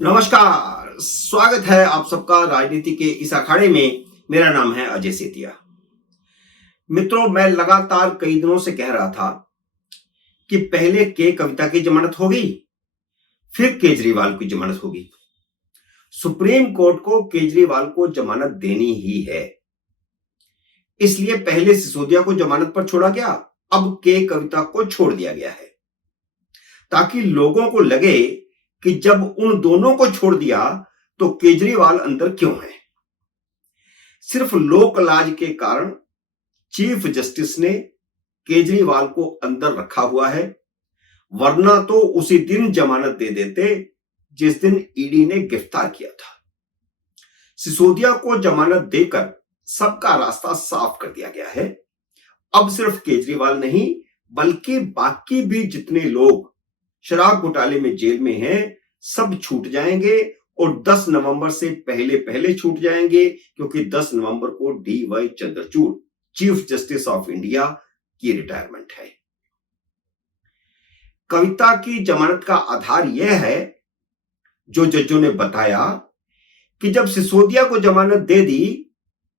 नमस्कार, स्वागत है आप सबका राजनीति के इस अखाड़े में। मेरा नाम है अजय सेतिया। मित्रों, मैं लगातार कई दिनों से कह रहा था कि पहले के कविता की जमानत होगी, फिर केजरीवाल की जमानत होगी। सुप्रीम कोर्ट को केजरीवाल को जमानत देनी ही है, इसलिए पहले सिसोदिया को जमानत पर छोड़ा गया, अब के कविता को छोड़ दिया गया है, ताकि लोगों को लगे कि जब उन दोनों को छोड़ दिया तो केजरीवाल अंदर क्यों है। सिर्फ लोक लाज के कारण चीफ जस्टिस ने केजरीवाल को अंदर रखा हुआ है, वरना तो उसी दिन जमानत दे देते जिस दिन ईडी ने गिरफ्तार किया था। सिसोदिया को जमानत देकर सबका रास्ता साफ कर दिया गया है। अब सिर्फ केजरीवाल नहीं, बल्कि बाकी भी जितने लोग शराब घोटाले में जेल में हैं, सब छूट जाएंगे और 10 नवंबर से पहले पहले छूट जाएंगे, क्योंकि 10 नवंबर को D.Y.. Chandrachud chief justice of India की रिटायरमेंट है। कविता की जमानत का आधार यह है, जो जजों ने बताया, कि जब सिसोदिया को जमानत दे दी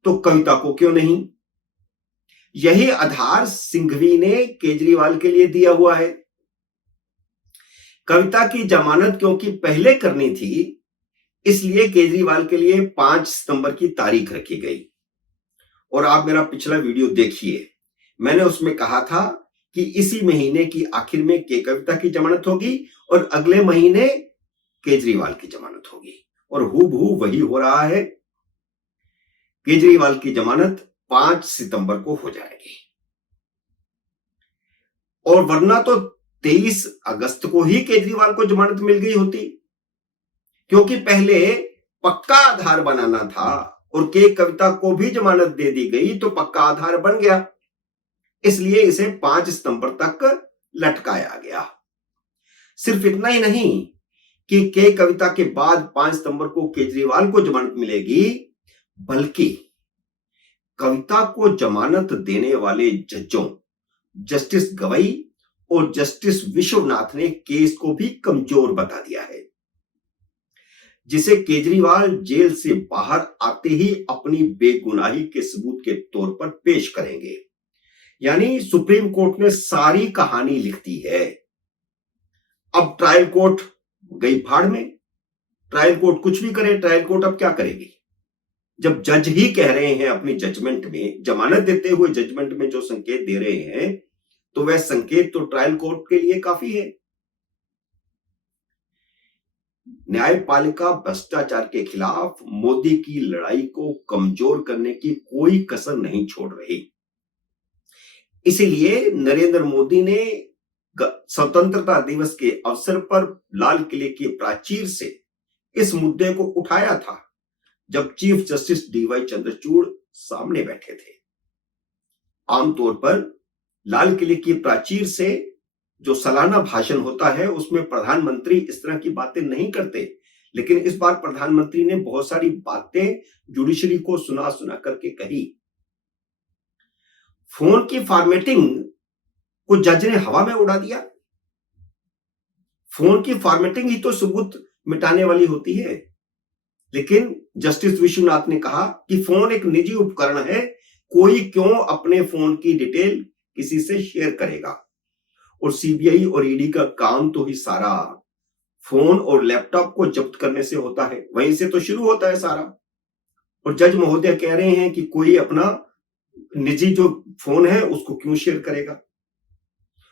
तो कविता को क्यों नहीं। यही आधार सिंघवी ने केजरीवाल के लिए दिया हुआ है। कविता की जमानत क्योंकि पहले करनी थी, इसलिए केजरीवाल के लिए 5 सितंबर की तारीख रखी गई। और आप मेरा पिछला वीडियो देखिए, मैंने उसमें कहा था कि इसी महीने की आखिर में के कविता की जमानत होगी और अगले महीने केजरीवाल की जमानत होगी, और हूबहू वही हो रहा है। केजरीवाल की जमानत 5 सितंबर को हो जाएगी, और वरना तो 23 अगस्त को ही केजरीवाल को जमानत मिल गई होती, क्योंकि पहले पक्का आधार बनाना था और के कविता को भी जमानत दे दी गई तो पक्का आधार बन गया। इसलिए इसे 5 सितंबर तक लटकाया गया। सिर्फ इतना ही नहीं कि के कविता के बाद 5 सितंबर को केजरीवाल को जमानत मिलेगी, बल्कि कविता को जमानत देने वाले जजों जस्टिस गवई और जस्टिस विश्वनाथ ने केस को भी कमजोर बता दिया है, जिसे केजरीवाल जेल से बाहर आते ही अपनी बेगुनाही के सबूत के तौर पर पेश करेंगे। यानी सुप्रीम कोर्ट ने सारी कहानी लिख दी है। अब ट्रायल कोर्ट गई भाड़ में। ट्रायल कोर्ट कुछ भी करे, ट्रायल कोर्ट अब क्या करेगी, जब जज ही कह रहे हैं अपनी जजमेंट में, जमानत देते हुए जजमेंट में जो संकेत दे रहे हैं, तो वह संकेत तो ट्रायल कोर्ट के लिए काफी है। न्यायपालिका भ्रष्टाचार के खिलाफ मोदी की लड़ाई को कमजोर करने की कोई कसर नहीं छोड़ रही। इसीलिए नरेंद्र मोदी ने स्वतंत्रता दिवस के अवसर पर लाल किले की प्राचीर से इस मुद्दे को उठाया था, जब चीफ जस्टिस डी.वाई. चंद्रचूड़ सामने बैठे थे। आमतौर पर लाल किले की प्राचीर से जो सालाना भाषण होता है, उसमें प्रधानमंत्री इस तरह की बातें नहीं करते, लेकिन इस बार प्रधानमंत्री ने बहुत सारी बातें जुडिशरी को सुना सुना करके कही। फोन की फॉर्मेटिंग को जज ने हवा में उड़ा दिया। फोन की फॉर्मेटिंग ही तो सबूत मिटाने वाली होती है, लेकिन जस्टिस विश्वनाथ ने कहा कि फोन एक निजी उपकरण है, कोई क्यों अपने फोन की डिटेल किसी से शेयर करेगा, और सीबीआई और ईडी का काम तो ही सारा फोन और लैपटॉप को जब्त करने से होता है, वहीं से तो शुरू होता है सारा। और जज महोदय कह रहे हैं कि कोई अपना निजी जो फोन है उसको क्यों शेयर करेगा,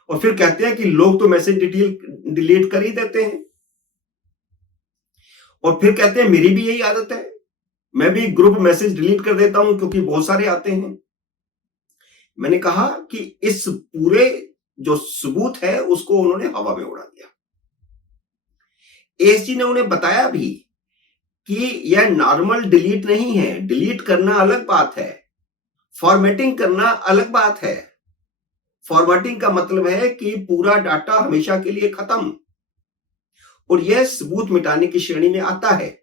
और फिर कहते हैं कि लोग तो मैसेज डिलीट कर ही देते हैं, और फिर कहते हैं मेरी भी यही आदत है, मैं भी ग्रुप मैसेज डिलीट कर देता हूं क्योंकि बहुत सारे आते हैं। मैंने कहा कि इस पूरे जो सबूत है उसको उन्होंने हवा में उड़ा दिया। एसजी ने उन्हें बताया भी कि यह नॉर्मल डिलीट नहीं है, डिलीट करना अलग बात है, फॉर्मेटिंग करना अलग बात है। फॉर्मेटिंग का मतलब है कि पूरा डाटा हमेशा के लिए खत्म, और यह सबूत मिटाने की श्रेणी में आता है।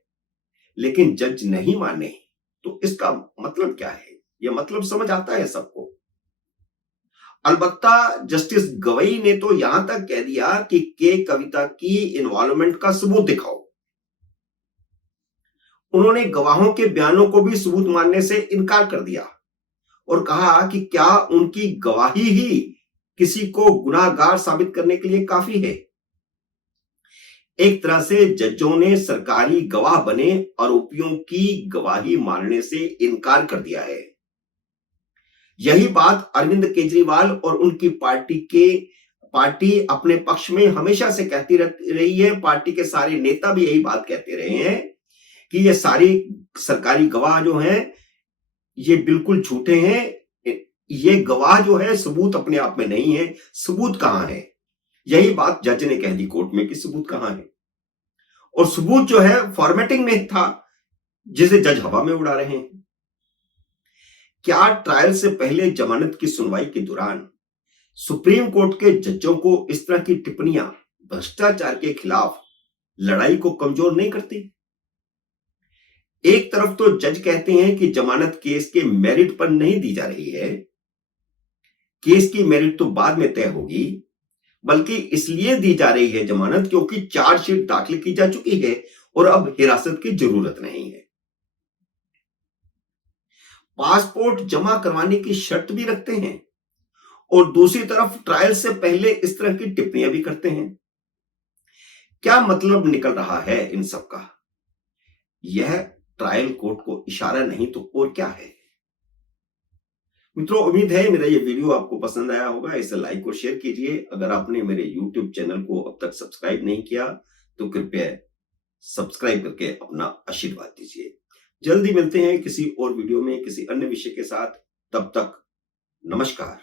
लेकिन जज नहीं माने तो इसका मतलब क्या है, यह मतलब समझ आता है सबको। अलबत्ता जस्टिस गवई ने तो यहां तक कह दिया कि के कविता की इन्वॉल्वमेंट का सबूत दिखाओ। उन्होंने गवाहों के बयानों को भी सबूत मानने से इनकार कर दिया और कहा कि क्या उनकी गवाही ही किसी को गुनाहगार साबित करने के लिए काफी है। एक तरह से जजों ने सरकारी गवाह बने आरोपियों की गवाही मानने से इनकार कर दिया है। यही बात अरविंद केजरीवाल और उनकी पार्टी अपने पक्ष में हमेशा से कहती रही है। पार्टी के सारे नेता भी यही बात कहते रहे हैं कि ये सारी सरकारी गवाह जो हैं ये बिल्कुल झूठे हैं। ये गवाह जो है सबूत अपने आप में नहीं है। सबूत कहां है? यही बात जज ने कह दी कोर्ट में कि सबूत कहां है, और सबूत जो है फॉर्मेटिंग में था जिसे जज हवा में उड़ा रहे हैं। क्या ट्रायल से पहले जमानत की सुनवाई के दौरान सुप्रीम कोर्ट के जजों को इस तरह की टिप्पणियां भ्रष्टाचार के खिलाफ लड़ाई को कमजोर नहीं करती? एक तरफ तो जज कहते हैं कि जमानत केस के मेरिट पर नहीं दी जा रही है, केस की मेरिट तो बाद में तय होगी, बल्कि इसलिए दी जा रही है जमानत क्योंकि चार्जशीट दाखिल की जा चुकी है और अब हिरासत की जरूरत नहीं है। पासपोर्ट जमा करवाने की शर्त भी रखते हैं और दूसरी तरफ ट्रायल से पहले इस तरह की टिप्पणियां भी करते हैं। क्या मतलब निकल रहा है इन सब का? यह ट्रायल कोर्ट को इशारा नहीं तो और क्या है? मित्रों, उम्मीद है मेरा ये वीडियो आपको पसंद आया होगा। इसे लाइक और शेयर कीजिए। अगर आपने मेरे YouTube चैनल को अब तक सब्सक्राइब नहीं किया तो कृपया सब्सक्राइब करके अपना आशीर्वाद दीजिए। जल्दी मिलते हैं किसी और वीडियो में किसी अन्य विषय के साथ। तब तक नमस्कार।